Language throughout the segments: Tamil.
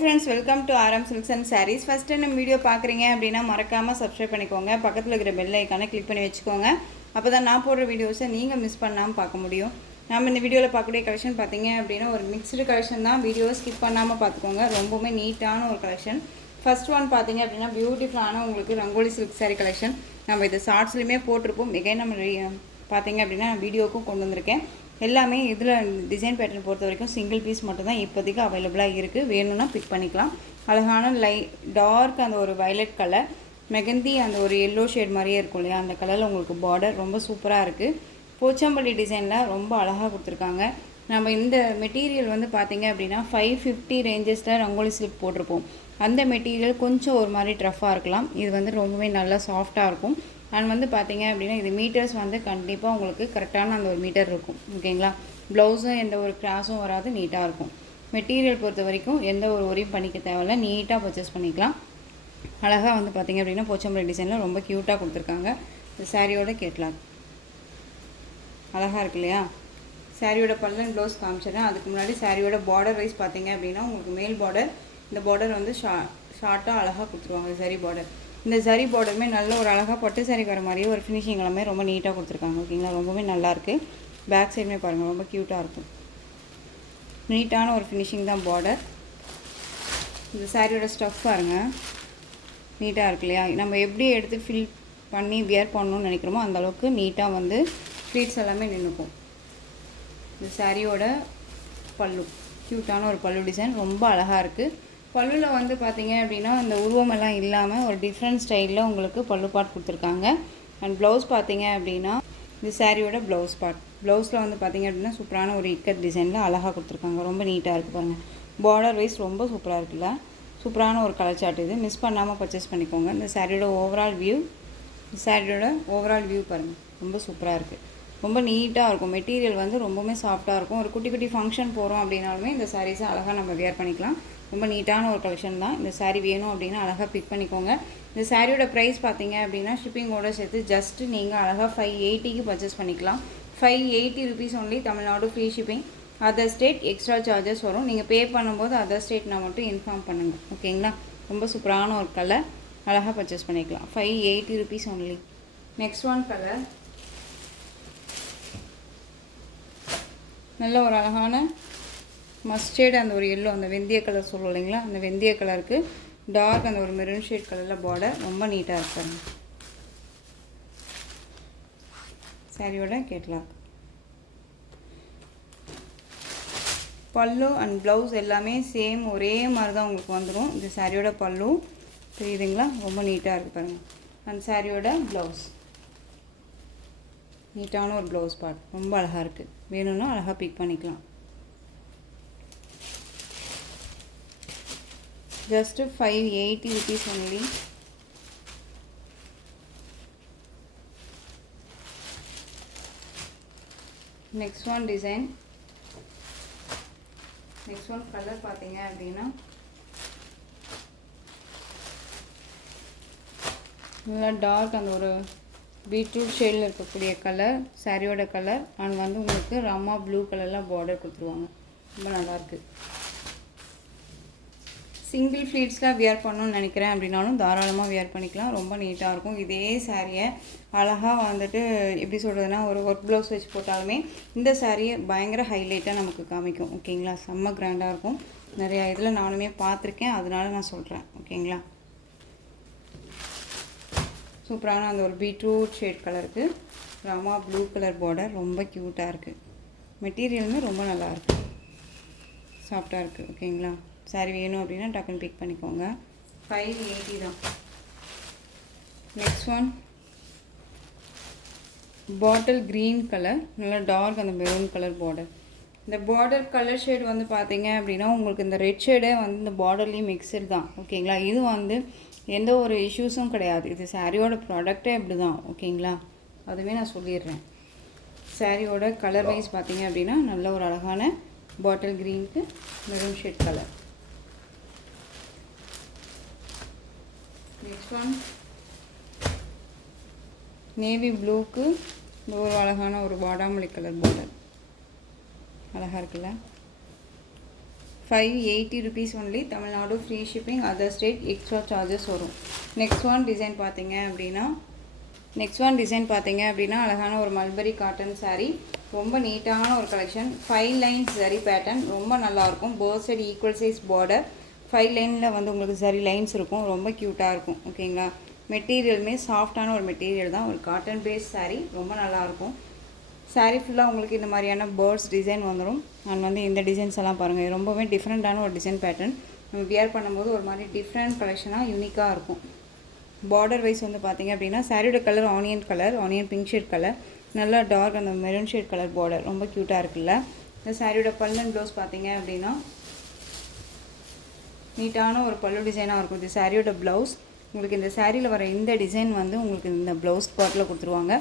Friends, welcome to RM Silks and Sarees. First time video பார்க்குறீங்க அப்படின்னா மறக்காமல் சப்ஸ்கிரைப் பண்ணிக்கோங்க. பக்கத்தில் இருக்கிற பெல் ஐக்கானை கிளிக் பண்ணி வச்சுக்கோங்க. அப்போ தான் நான் போடுற வீடியோஸை நீங்கள் மிஸ் பண்ணாமல் பார்க்க முடியும். நம்ம இந்த வீடியோவில் பார்க்கக்கூடிய கலெக்ஷன் பார்த்தீங்க அப்படின்னா ஒரு மிக்ஸ்டு கலெக்ஷன் தான். வீடியோவை ஸ்கிப் பண்ணாமல் பார்த்துக்கோங்க. ரொம்பவுமே நீட்டான ஒரு கலெக்ஷன். ஃபர்ஸ்ட் ஒன் பார்த்தீங்க அப்படின்னா பியூட்டிஃபுல்லான உங்களுக்கு ரங்கோலி சில்க் சாரீ கலெக்ஷன். நம்ம இது ஷார்ட்ஸ்லையுமே போட்டிருப்போம். மிக நம்ம பார்த்தீங்க அப்படின்னா வீடியோவுக்கும் கொண்டு வந்திருக்கேன். எல்லாமே இதில் டிசைன் பேட்டர்ன் பொறுத்த வரைக்கும் சிங்கிள் பீஸ் மட்டும் தான் இப்போதைக்கு அவைலபிளாக இருக்குது. வேணும்னா பிக் பண்ணிக்கலாம். அழகான டார்க் அந்த ஒரு வயலட் கலர், மெகந்தி அந்த ஒரு எல்லோ ஷேட் மாதிரியே இருக்கும் இல்லையா, அந்த கலரில் உங்களுக்கு பார்டர் ரொம்ப சூப்பராக இருக்குது. போச்சம்பள்ளி டிசைனில் ரொம்ப அழகாக கொடுத்துருக்காங்க. நம்ம இந்த மெட்டீரியல் வந்து பார்த்திங்க அப்படின்னா 550 ரேஞ்சஸில் ரங்கோலி சில்க் போட்டிருப்போம். அந்த மெட்டீரியல் கொஞ்சம் ஒரு மாதிரி ட்ரஃபாக இருக்கலாம். இது வந்து ரொம்பவே நல்லா சாஃப்டாக இருக்கும். அண்ட் வந்து பார்த்தீங்க அப்படின்னா இது மீட்டர்ஸ் வந்து கண்டிப்பாக உங்களுக்கு கரெக்டான அந்த ஒரு மீட்டர் இருக்கும். ஓகேங்களா, ப்ளவுஸும் எந்த ஒரு கிராஸும் வராது, நீட்டாக இருக்கும். மெட்டீரியல் பொறுத்த வரைக்கும் எந்த ஒரு ஒரியும் பண்ணிக்க தேவையில்ல, நீட்டாக பர்ச்சேஸ் பண்ணிக்கலாம். அழகாக வந்து பார்த்திங்க அப்படின்னா போச்சம்பள்ளி டிசைனில் ரொம்ப க்யூட்டாக கொடுத்துருக்காங்க. இந்த சாரியோட கேட்லாக் அழகாக இருக்கு இல்லையா. சாரியோட பல்லன் ப்ளவுஸ் காமிச்சிடறேன். அதுக்கு முன்னாடி சாரியோட பார்டர் வைஸ் பார்த்தீங்க அப்படின்னா உங்களுக்கு மேல் பார்டர், இந்த பார்டர் வந்து ஷார்ட்டாக அழகாக கொடுத்துருவாங்க. சரி பார்டர், இந்த சரி பார்டருமே நல்ல ஒரு அழகாக பட்டு சாரி வர மாதிரியே ஒரு ஃபினிஷிங் எல்லாமே ரொம்ப நீட்டாக கொடுத்துருக்காங்க. ஓகேங்களா, ரொம்பவே நல்லாயிருக்கு. பேக் சைடுமே பாருங்கள், ரொம்ப க்யூட்டாக இருக்கும். நீட்டான ஒரு ஃபினிஷிங் தான் பார்டர். இந்த சாரியோட ஸ்டஃப் பாருங்கள், நீட்டாக இருக்கு இல்லையா. நம்ம எப்படி எடுத்து ஃபில் பண்ணி வியர் பண்ணணும்னு நினைக்கிறோமோ அந்தளவுக்கு நீட்டாக வந்து ஃப்ளீட்ஸ் எல்லாமே நின்றுக்கும். இந்த சாரியோட பல்லு க்யூட்டான ஒரு பல்லு டிசைன் ரொம்ப அழகாக இருக்குது. பல்லுவில் வந்து பார்த்திங்க அப்படின்னா அந்த உருவமெல்லாம் இல்லாமல் ஒரு டிஃப்ரெண்ட் ஸ்டைலில் உங்களுக்கு பல்லு பாட் கொடுத்துருக்காங்க. அண்ட் ப்ளவுஸ் பார்த்திங்க அப்படின்னா இந்த சாரியோட ப்ளவுஸ் பார்ட், ப்ளவுஸில் வந்து பார்த்திங்க அப்படின்னா சூப்பரான ஒரு இக்கட் டிசைனில் அழகாக கொடுத்துருக்காங்க. ரொம்ப நீட்டாக இருக்குது பாருங்கள். பார்டர் வைஸ் ரொம்ப சூப்பராக இருக்குல்ல. சூப்பரான ஒரு கலர் சார்ட். இது மிஸ் பண்ணாமல் பர்ச்சேஸ் பண்ணிக்கோங்க. இந்த சாரியோட ஓவரால் வியூ பாருங்கள், ரொம்ப சூப்பராக இருக்குது. ரொம்ப நீட்டாக இருக்கும். மெட்டீரியல் வந்து ரொம்பவுமே சாஃப்டாக இருக்கும். ஒரு குட்டி குட்டி ஃபங்க்ஷன் போகிறோம் அப்படின்னாலுமே இந்த சாரீஸை அழகாக நம்ம வியர் பண்ணிக்கலாம். ரொம்ப நீட்டான ஒரு கலெக்ஷன் தான். இந்த சாரீ வேணும் அப்படின்னா அழகாக பிக் பண்ணிக்கோங்க. இந்த சாரியோட ப்ரைஸ் பார்த்தீங்க அப்படின்னா ஷிப்பிங்கோடு சேர்த்து ஜஸ்ட்டு நீங்கள் அழகாக 580க்கு பர்ச்சேஸ் பண்ணிக்கலாம். 580 rupees only. Tamil Nadu free shipping. Other state extra charges வரும். நீங்கள் பே பண்ணும்போது அதர் ஸ்டேட் நான் மட்டும் இன்ஃபார்ம் பண்ணுங்கள். ஓகேங்களா, ரொம்ப சூப்பரான ஒரு கலர், அழகாக பர்ச்சேஸ் பண்ணிக்கலாம். 580 rupees only. Next one colour நல்ல ஒரு அழகான மஸ்டர்ட் அந்த ஒரு எல்லோ, அந்த வெந்தய கலர் சொல்லுவோம் இல்லைங்களா, அந்த வெந்தய கலருக்கு டார்க் அந்த ஒரு மெரூன் ஷேட் கலரில் பார்டர் ரொம்ப நீட்டாக இருக்காங்க. சாரியோட கேட்லாக் பல்லு அண்ட் ப்ளவுஸ் எல்லாமே சேம் ஒரே மாதிரி தான் உங்களுக்கு வந்துடும். இந்த சாரியோட பல்லு தெரியுதுங்களா, ரொம்ப நீட்டாக இருக்குது பாருங்கள். அண்ட் சாரியோட ப்ளவுஸ் நீட்டான ஒரு ப்ளவுஸ் பார்ட் ரொம்ப அழகாக இருக்குது. வேணும்னா அழகாக பிக் பண்ணிக்கலாம். just 580 rupees only. Next one design, next one color பார்த்தீங்க அப்படின்னா நல்லா டார்க் அந்த ஒரு பீட்ரூட் ஷேடில் இருக்கக்கூடிய கலர் சாரியோட கலர். அண்ட் வந்து உங்களுக்கு ராமா ப்ளூ கலரில் பார்டர் கொடுத்துருவாங்க. ரொம்ப நல்லாயிருக்கு. சிங்கிள் ஃப்ளீட்ஸில் வியர் பண்ணணும்னு நினைக்கிறேன் அப்படின்னாலும் தாராளமாக வியர் பண்ணிக்கலாம். ரொம்ப நீட்டாக இருக்கும். இதே சாரியை அழகாக வந்துட்டு எப்படி சொல்கிறதுனா ஒரு ஒர்க் ப்ளவுஸ் வச்சு போட்டாலுமே இந்த சாரியை பயங்கர ஹைலைட்டாக நமக்கு காமிக்கும். ஓகேங்களா, செம்ம கிராண்டாக இருக்கும். நிறையா இதில் நானுமே பார்த்துருக்கேன், அதனால நான் சொல்கிறேன். ஓகேங்களா, சூப்பரான அந்த ஒரு பீட்ரூட் ஷேட் கலருக்கு ராமா ப்ளூ கலர் பார்டர் ரொம்ப க்யூட்டாக இருக்குது. மெட்டீரியலுமே ரொம்ப நல்லாயிருக்கு, சாஃப்டாக இருக்குது. ஓகேங்களா, சாரி வேணும் அப்படின்னா டக்குன்னு பிக் பண்ணிக்கோங்க. 580 தான். Next one bottle green colour, நல்லா டார்க் அந்த மெரூன் கலர் பார்டர். இந்த பார்டர் கலர் ஷேட் வந்து பார்த்தீங்க அப்படின்னா உங்களுக்கு இந்த ரெட் ஷேடே வந்து இந்த பார்டர்லேயும் மிக்சர் தான். ஓகேங்களா, இது வந்து எந்த ஒரு இஷ்யூஸும் கிடையாது. இது சாரியோட ப்ராடக்டே இப்படி தான். ஓகேங்களா, அதுவே நான் சொல்லிடுறேன். சாரியோட கலர் வைஸ் பார்த்தீங்க அப்படின்னா நல்ல ஒரு அழகான பாட்டில் க்ரீனுக்கு maroon shade colour. Next one navy ப்ளூக்கு ஒரு அழகான ஒரு வாடாமல்லி கலர் பார்டர் அழகாக இருக்குல்ல. 580 rupees only. Tamil Nadu free shipping, other state extra charges வரும். நெக்ஸ்ட் ஒன் டிசைன் பார்த்தீங்க அப்படின்னா அழகான ஒரு மல்பரி காட்டன் saree. ரொம்ப நீட்டான ஒரு கலெக்ஷன். 5 லைன்ஸ் சரி பேட்டர்ன் ரொம்ப நல்லாயிருக்கும். Both side equal size border. 5 லைனில் வந்து உங்களுக்கு சரி லைன்ஸ் இருக்கும். ரொம்ப க்யூட்டாக இருக்கும். ஓகேங்களா? மெட்டீரியலுமே சாஃப்டான ஒரு மெட்டீரியல் தான். ஒரு காட்டன் பேஸ் saree ரொம்ப நல்லாயிருக்கும். saree ஃபுல்லாக உங்களுக்கு இந்த மாதிரியான பேர்ட்ஸ் டிசைன் வந்துடும். அண்ட் வந்து இந்த டிசைன்ஸ் எல்லாம் பாருங்கள், ரொம்பவே டிஃப்ரெண்ட்டான ஒரு டிசைன் பேட்டர்ன். நம்ம வியர் பண்ணும்போது ஒரு மாதிரி டிஃப்ரெண்ட் கலெக்ஷனாக யூனிக்காக இருக்கும். பார்டர் வைஸ் வந்து பார்த்திங்க அப்படின்னா சாரியோட colour onion pink shade colour, நல்லா டார்க் அந்த மெரூன் ஷேட் கலர் பார்டர் ரொம்ப க்யூட்டாக இருக்குல்ல. இந்த சாரியோட பல்லு அண்ட் ப்ளவுஸ் பார்த்திங்க அப்படின்னா நீட்டான ஒரு பல்லு டிசைனாக இருக்கும். இது சாரியோட ப்ளவுஸ். உங்களுக்கு இந்த சாரியில் வர இந்த டிசைன் வந்து உங்களுக்கு இந்த ப்ளவுஸ் பார்ட்டில் கொடுத்துருவாங்க.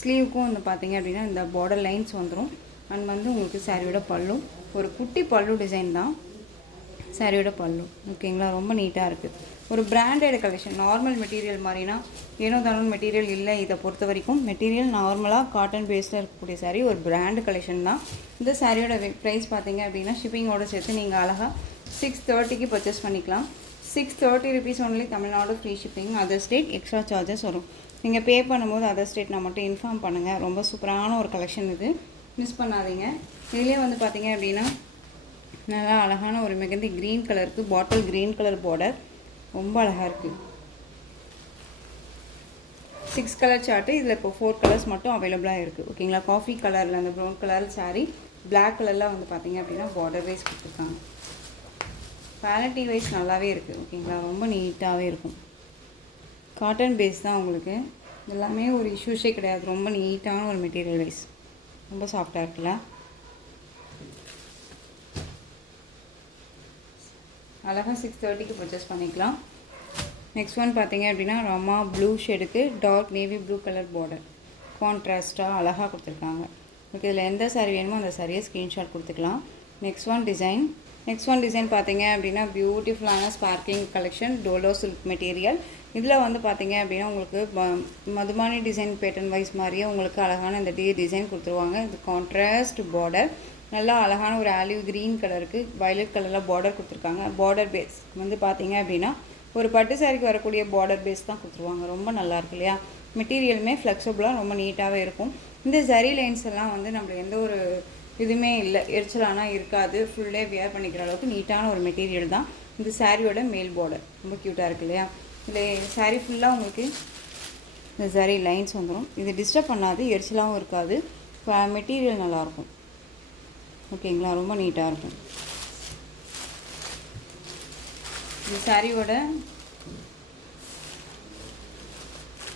ஸ்லீவுக்கும் வந்து பார்த்திங்க அப்படின்னா இந்த பார்டர் லைன்ஸ் வந்துடும். அண்ட் வந்து உங்களுக்கு சாரியோட பல்லு ஒரு குட்டி பல்லு டிசைன் தான் சாரியோட பல்லு. ஓகேங்களா? ரொம்ப நீட்டாக இருக்குது. ஒரு பிராண்டட் கலெக்ஷன். நார்மல் மெட்டீரியல் மாதிரினா ஏனோ தானோ மெட்டீரியல் இல்லை. இதை பொறுத்த வரைக்கும் மெட்டீரியல் நார்மலாக காட்டன் பேஸில் இருக்கக்கூடிய சாரீ ஒரு பிராண்டு கலெக்ஷன் தான். இந்த சாரியோட ப்ரைஸ் பார்த்திங்க அப்படின்னா ஷிப்பிங்கோடு சேர்த்து நீங்கள் அழகாக 630க்கு பர்ச்சேஸ் பண்ணிக்கலாம். 630 rupees only. Tamil Nadu free shipping, other state extra charges வரும். நீங்கள் பே பண்ணும்போது அதர் ஸ்டேட் நான் மட்டும் இன்ஃபார்ம் பண்ணுங்கள். ரொம்ப சூப்பரான ஒரு கலெக்ஷன் இது, மிஸ் பண்ணாதீங்க. இதுலேயே வந்து பார்த்திங்க அப்படின்னா நல்லா அழகான ஒரு மெகந்தி க்ரீன் கலருக்கு பாட்டில் க்ரீன் கலர் பார்டர் ரொம்ப அழகாக இருக்குது. 6 கலர் சார்ட்டு. இதில் இப்போ 4 கலர்ஸ் மட்டும் அவைலபிளாக இருக்குது. ஓகேங்களா? காஃபி கலரில் அந்த ப்ரௌன் கலர் saree, பிளாக் கலரில் வந்து பார்த்திங்க அப்படின்னா பார்டர் வைஸ் கொடுத்துருக்காங்க. குவாலிட்டி வைஸ் நல்லாவே இருக்குது. ஓகேங்களா? ரொம்ப நீட்டாகவே இருக்கும். காட்டன் பேஸ் தான் உங்களுக்கு. எல்லாமே ஒரு இஷ்யூஸே கிடையாது. ரொம்ப நீட்டான ஒரு மெட்டீரியல் வைஸ் ரொம்ப சாஃப்டாக இருக்குல்ல. அழகாக 630க்கு பர்ச்சேஸ் பண்ணிக்கலாம். நெக்ஸ்ட் ஒன் பார்த்திங்க அப்படின்னா ரமா ப்ளூ ஷேடுக்கு dark navy blue colour border கான்ட்ராஸ்ட்டாக அழகாக கொடுத்துருக்காங்க. ஓகே, இதில் எந்த saree வேணுமோ அந்த சாரியை ஸ்க்ரீன்ஷாட் கொடுத்துக்கலாம். நெக்ஸ்ட் ஒன் டிசைன் பார்த்திங்க அப்படின்னா பியூட்டிஃபுல்லான sparking collection, Dolo silk material. இதில் வந்து பார்த்திங்க அப்படின்னா உங்களுக்கு மதுபானி டிசைன் பேட்டர்ன் வைஸ் மாதிரியே உங்களுக்கு அழகான இந்த டிசைன் கொடுத்துருவாங்க. இது கான்ட்ராஸ்ட் பார்டர். நல்லா அழகான ஒரு ஆலிவ் க்ரீன் கலருக்கு வயலட் கலரில் பார்டர் கொடுத்துருக்காங்க. பார்டர் பேஸ் வந்து பார்த்திங்க அப்படின்னா ஒரு பட்டு சாரிக்கு வரக்கூடிய பார்டர் பேஸ் தான் கொடுத்துருவாங்க. ரொம்ப நல்லா இருக்கு இல்லையா? மெட்டீரியலுமே ஃப்ளெக்சிபிளாக ரொம்ப நீட்டாகவே இருக்கும். இந்த ஜரி லைன்ஸ் எல்லாம் வந்து நம்மளுக்கு எந்த ஒரு இதுவுமே இல்லை, எரிச்சலானா இருக்காது. ஃபுல்லே வியர் பண்ணிக்கிற அளவுக்கு நீட்டான ஒரு மெட்டீரியல் தான். இந்த சாரியோட மேல் பார்டர் ரொம்ப க்யூட்டாக இருக்குது இல்லையா? இதில் சாரீ ஃபுல்லாக உங்களுக்கு இந்த ஜரி லைன்ஸ் வந்துடும். இது டிஸ்டர்ப் பண்ணாது, எரிச்சலாகவும் இருக்காது. மெட்டீரியல் நல்லாயிருக்கும். ஓகேங்களா? ரொம்ப நீட்டாக இருக்கும். இந்த சாரியோட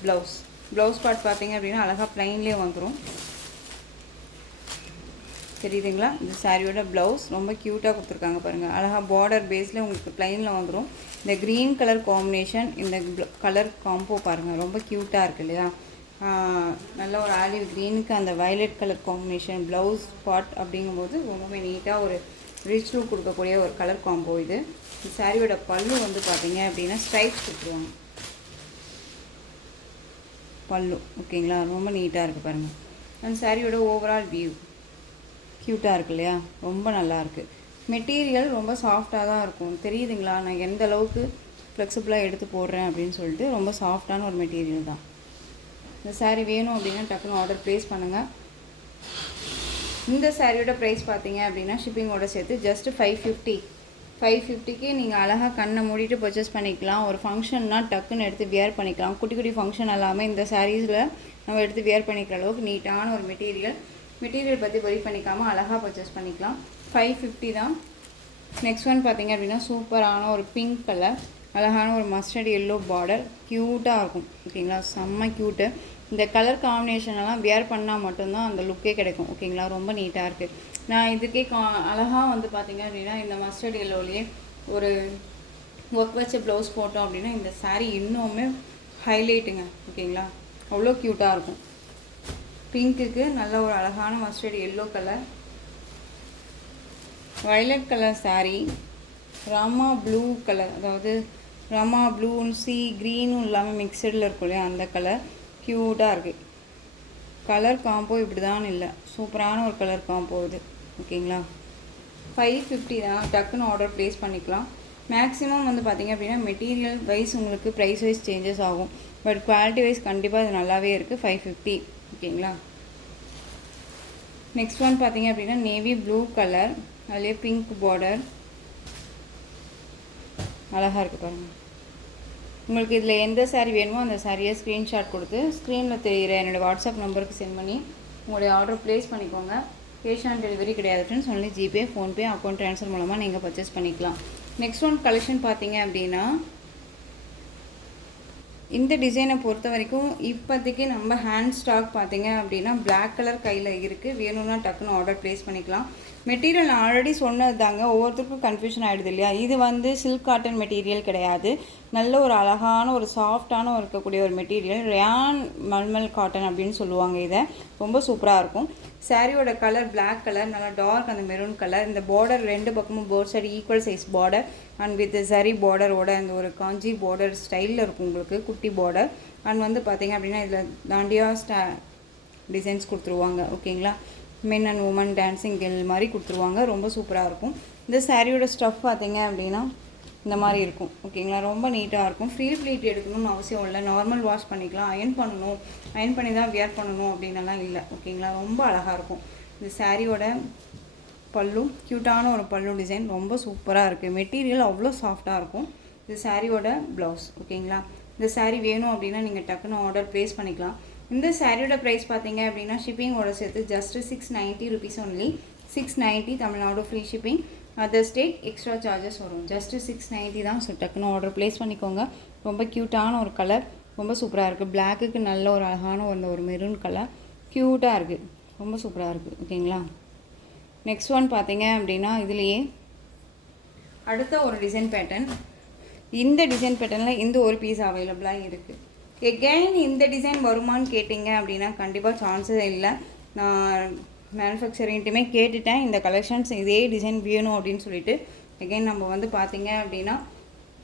ப்ளவுஸ் பார்ட் பார்த்திங்க அப்படின்னா அழகாக ப்ளைன்லேயே வந்துடும். தெரியுதுங்களா? இந்த சாரியோட ப்ளவுஸ் ரொம்ப க்யூட்டாக கொடுத்துருக்காங்க பாருங்கள். அழகாக பார்டர் பேஸில் உங்களுக்கு ப்ளைனில் வந்துடும். இந்த க்ரீன் கலர் காம்பினேஷன், இந்த கலர் காம்போ பாருங்கள் ரொம்ப க்யூட்டாக இருக்குது இல்லையா? நல்ல ஒரு ஆலிவ் க்ரீனுக்கு அந்த violet colour combination blouse part அப்படிங்கும்போது ரொம்பவே நீட்டாக ஒரு ரிச் லுக் கொடுக்கக்கூடிய ஒரு கலர் காம்போ இது. இந்த சாரியோட பல்லு வந்து பார்த்திங்க அப்படின்னா ஸ்ட்ரைப்ஸ் கொடுத்துருவாங்க பல்லு. ஓகேங்களா? ரொம்ப நீட்டாக இருக்குது பாருங்கள். அந்த சாரியோட ஓவரால் வியூ க்யூட்டாக இருக்கு இல்லையா? ரொம்ப நல்லாயிருக்கு. மெட்டீரியல் ரொம்ப சாஃப்டாக தான் இருக்கும். தெரியுதுங்களா நான் எந்த அளவுக்கு ஃப்ளெக்சிபிளாக எடுத்து போடுறேன் அப்படின்னு சொல்லிட்டு? ரொம்ப சாஃப்டான ஒரு மெட்டீரியல் தான். இந்த சாரீ வேணும் அப்படின்னா டக்குன்னு ஆர்டர் ப்ளேஸ் பண்ணுங்கள். இந்த சாரியோட ப்ரைஸ் பார்த்தீங்க அப்படின்னா ஷிப்பிங்கோட சேர்த்து ஜஸ்ட் 550க்கு நீங்கள் அழகாக கண்ணை மூடிட்டு பர்ச்சேஸ் பண்ணிக்கலாம். ஒரு ஃபங்க்ஷன்னா டக்குன்னு எடுத்து வியர் பண்ணிக்கலாம். குட்டி குட்டி ஃபங்க்ஷன் எல்லாமே இந்த சாரீஸில் நம்ம எடுத்து வியர் பண்ணிக்கிற அளவுக்கு நீட்டான ஒரு மெட்டீரியல் பற்றி வரி பண்ணிக்காமல் அழகாக பர்ச்சேஸ் பண்ணிக்கலாம். 550 தான். நெக்ஸ்ட் ஒன் பார்த்திங்க அப்படின்னா சூப்பரான ஒரு பிங்க் கலர், அழகான ஒரு மஸ்டர்ட் எல்லோ பார்டர், க்யூட்டாக இருக்கும். ஓகேங்களா? செம்ம க்யூட்டு. இந்த கலர் காம்பினேஷனெல்லாம் வியர் பண்ணால் மட்டும்தான் அந்த லுக்கே கிடைக்கும். ஓகேங்களா? ரொம்ப நீட்டாக இருக்குது. நான் இதுக்கே அழகாக வந்து பார்த்திங்க அப்படின்னா இந்த மஸ்டர்ட் எல்லோலேயே ஒரு ஒர்க் வச்ச ப்ளவுஸ் போட்டோம் அப்படின்னா இந்த சாரீ இன்னுமே ஹைலைட்டுங்க. ஓகேங்களா? அவ்வளோ க்யூட்டாக இருக்கும். பிங்க்குக்கு நல்ல ஒரு அழகான mustard yellow colour, violet colour sari, Rama blue colour, அதாவது ராமா ப்ளூன்னு க்ரீனும் இல்லாமல் மிக்சடில் இருக்கும் இல்லையா அந்த கலர், க்யூட்டாக இருக்குது. கலர் காம்போ இப்படி தான் இல்லை, சூப்பரான ஒரு கலர் காம்போ இது. ஓகேங்களா? 550 தான், டக்குன்னு ஆர்டர் ப்ளேஸ் பண்ணிக்கலாம். மேக்ஸிமம் வந்து பார்த்திங்க அப்படின்னா மெட்டீரியல் வைஸ் உங்களுக்கு ப்ரைஸ் வைஸ் சேஞ்சஸ் ஆகும், பட் குவாலிட்டி வைஸ் கண்டிப்பாக இது நல்லாவே இருக்குது. 550 ஓகேங்களா. நெக்ஸ்ட் ஒன் பார்த்திங்க அப்படின்னா நேவி ப்ளூ கலர், அதுலேயே பிங்க் பார்டர் அழகாக இருக்குது பாருங்கள். உங்களுக்கு இதில் எந்த சாரீ வேணுமோ அந்த சாரியை ஸ்க்ரீன்ஷாட் கொடுத்து ஸ்க்ரீனில் தெரிகிற என்னோடய வாட்ஸ்அப் நம்பருக்கு சென்ட் பண்ணி உங்களுடைய ஆர்டர் ப்ளேஸ் பண்ணிக்கோங்க. கேஷ் ஆன் டெலிவரி கிடையாது friends, only GPay, PhonePe, account transfer மூலமாக நீங்கள் பர்ச்சேஸ் பண்ணிக்கலாம். நெக்ஸ்ட் ஒன் கலெக்ஷன் பார்த்தீங்க அப்படின்னா இந்த டிசைனை பொறுத்த வரைக்கும் இப்போதைக்கு நம்ம ஹேண்ட் ஸ்டாக் பார்த்தீங்க அப்படின்னா பிளாக் கலர் கையில் இருக்குது. வேணும்னா டக்குன்னு ஆர்டர் ப்ளேஸ் பண்ணிக்கலாம். மெட்டீரியல் நான் ஆல்ரெடி சொன்னது தாங்க, ஒவ்வொருத்தருக்கும் கன்ஃபியூஷன் ஆகிடுது இல்லையா. இது வந்து சில்க் காட்டன் மெட்டீரியல் கிடையாது, நல்ல ஒரு அழகான ஒரு சாஃப்டான இருக்கக்கூடிய ஒரு மெட்டீரியல், ரேயான் மல்மல் காட்டன் அப்படின்னு சொல்லுவாங்க. இதை ரொம்ப சூப்பராக இருக்கும். சாரியோட கலர் பிளாக் கலர், நல்லா டார்க் அந்த மெரூன் கலர். இந்த பார்டர் ரெண்டு பக்கமும் both side equal size border and with சரி பார்டரோட அந்த ஒரு காஞ்சி பார்டர் ஸ்டைலில் இருக்கும் உங்களுக்கு, குட்டி பார்டர். அண்ட் வந்து பார்த்திங்க அப்படின்னா இதில் தாண்டியா டிசைன்ஸ் கொடுத்துருவாங்க ஓகேங்களா. Men and women dancing girl மாதிரி கொடுத்துருவாங்க, ரொம்ப சூப்பராக இருக்கும். இந்த சாரியோட ஸ்டஃப் பார்த்திங்க அப்படின்னா இந்த மாதிரி இருக்கும் ஓகேங்களா. ரொம்ப நீட்டாக இருக்கும். ஃப்ரீ ப்ளீட் எடுக்கணும்னு அவசியம் இல்லை, நார்மல் வாஷ் பண்ணிக்கலாம். அயன் பண்ணணும், அயன் பண்ணி தான் வியர் பண்ணணும் அப்படின்னலாம் இல்லை ஓகேங்களா. ரொம்ப அழகாக இருக்கும். இந்த சாரியோட பல்லு க்யூட்டான ஒரு பல்லு டிசைன், ரொம்ப சூப்பராக இருக்குது. மெட்டீரியல் அவ்வளோ சாஃப்டாக இருக்கும். இது சாரியோட ப்ளவுஸ் ஓகேங்களா. இந்த சாரீ வேணும் அப்படின்னா நீங்கள் டக்குன்னு ஆர்டர் ப்ளேஸ் பண்ணிக்கலாம். இந்த சாரியோட ப்ரைஸ் பார்த்தீங்க அப்படின்னா ஷிப்பிங்கோட சேர்த்து just 690 rupees only. 690 Tamil Nadu free shipping, other state extra charges வரும். ஜஸ்ட்டு 690 தான். ஸோ டக்குன்னு ஆர்டர் ப்ளேஸ் பண்ணிக்கோங்க. ரொம்ப க்யூட்டான ஒரு கலர், ரொம்ப சூப்பராக இருக்குது. பிளாக்குக்கு நல்ல ஒரு அழகான ஒரு மெரூன் கலர், க்யூட்டாக இருக்குது, ரொம்ப சூப்பராக இருக்குது ஓகேங்களா. நெக்ஸ்ட் ஒன் பார்த்தீங்க அப்படின்னா இதுலேயே அடுத்த ஒரு டிசைன் பேட்டர்ன். இந்த டிசைன் பேட்டர்னில் இந்த ஒரு பீஸ் அவைலபிளாக இருக்குது. எகெயின் இந்த டிசைன் வருமானு கேட்டிங்க அப்படின்னா கண்டிப்பாக சான்ஸே இல்லை. நான் மேனுஃபேக்சரிங்ட்டுமே கேட்டுட்டேன், இந்த கலெக்ஷன்ஸ் இதே டிசைன் வேணும் அப்படின்னு சொல்லிட்டு. எகெயின் நம்ம வந்து பார்த்திங்க அப்படின்னா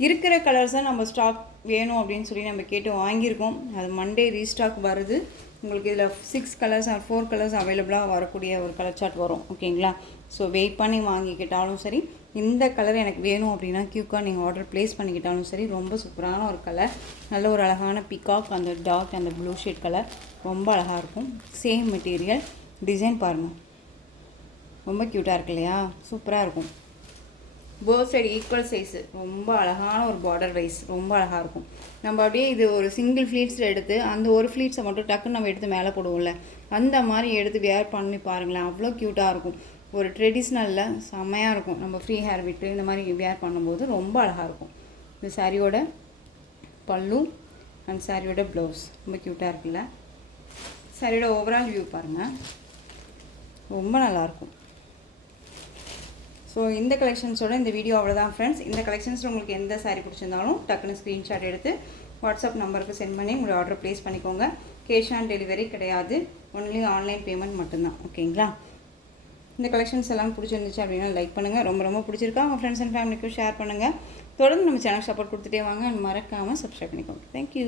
இருக்கிற கலர்ஸை நம்ம ஸ்டாக் வேணும் அப்படின்னு சொல்லி நம்ம கேட்டு வாங்கியிருக்கோம். அது மண்டே ரீஸ்டாக் வருது. உங்களுக்கு இதில் 6 கலர்ஸ் ஆர் 4 கலர்ஸ் அவைலபிளாக வரக்கூடிய ஒரு கலர் சார்ட் வரும் ஓகேங்களா. ஸோ வெயிட் பண்ணி வாங்கிக்கிட்டாலும் சரி, இந்த கலர் எனக்கு வேணும் அப்படின்னா க்யூக்காக நீங்கள் ஆர்டர் ப்ளேஸ் பண்ணிக்கிட்டாலும் சரி, ரொம்ப சூப்பரான ஒரு கலர், நல்ல ஒரு அழகான பிகாக், அந்த டார்க் அந்த ப்ளூ ஷேட் கலர் ரொம்ப அழகாக இருக்கும். சேம் மெட்டீரியல், டிசைன் பாருங்கள், ரொம்ப க்யூட்டாக இருக்கு இல்லையா, சூப்பராக இருக்கும். போத் சைடு ஈக்குவல் சைஸு, ரொம்ப அழகான ஒரு பார்டர் வைஸ், ரொம்ப அழகாக இருக்கும். நம்ம அப்படியே இது ஒரு சிங்கிள் ஃப்ளீட்ஸில் எடுத்து அந்த ஒரு ஃப்ளீட்ஸை மட்டும் டக்குன்னு நம்ம எடுத்து மேலே போடுவோம்ல, அந்த மாதிரி எடுத்து வேர் பண்ணி பாருங்களேன், அவ்வளோ க்யூட்டாக இருக்கும். ஒரு ட்ரெடிஷ்னலில் செம்மையாக இருக்கும். நம்ம ஃப்ரீ ஹேர் விட்டு இந்த மாதிரி வேர் பண்ணும்போது ரொம்ப அழகாக இருக்கும். இந்த சாரியோட பல்லு அண்ட் சாரியோட ப்ளவுஸ் ரொம்ப க்யூட்டாக இருக்குல்ல. சாரியோட ஓவரால் வியூ பாருங்கள், ரொம்ப நல்லாயிருக்கும். ஸோ இந்த கலெக்ஷன்ஸோட இந்த வீடியோ அவ்வளோதான் ஃப்ரெண்ட்ஸ். இந்த கலெக்ஷன்ஸில் உங்களுக்கு எந்த சாரீ பிடிச்சிருந்தாலும் டக்குன்னு ஸ்க்ரீன்ஷாட் எடுத்து வாட்ஸ்அப் நம்பருக்கு சென்ட் பண்ணி உங்களோட ஆர்டர் ப்ளேஸ் பண்ணிக்கோங்க. கேஷ் ஆன் டெலிவரி கிடையாது, ஒன்லி ஆன்லைன் பேமெண்ட் மட்டும்தான் ஓகேங்களா. இந்த கலெக்ஷன்ஸ் எல்லாம் பிடிச்சிருந்துச்சு அப்படின்னா லைக் பண்ணுங்கள். ரொம்ப ரொம்ப பிடிச்சிருக்கா உங்கள் ஃப்ரெண்ட்ஸ் அண்ட் ஃபேமிலிக்கும் ஷேர் பண்ணுங்கள். தொடர்ந்து நம்ம சேனல் சப்போர்ட் கொடுத்துட்டே வாங்க. மறக்காமல் சப்ஸ்கிரைப் பண்ணிக்கோங்க. தேங்க்யூ.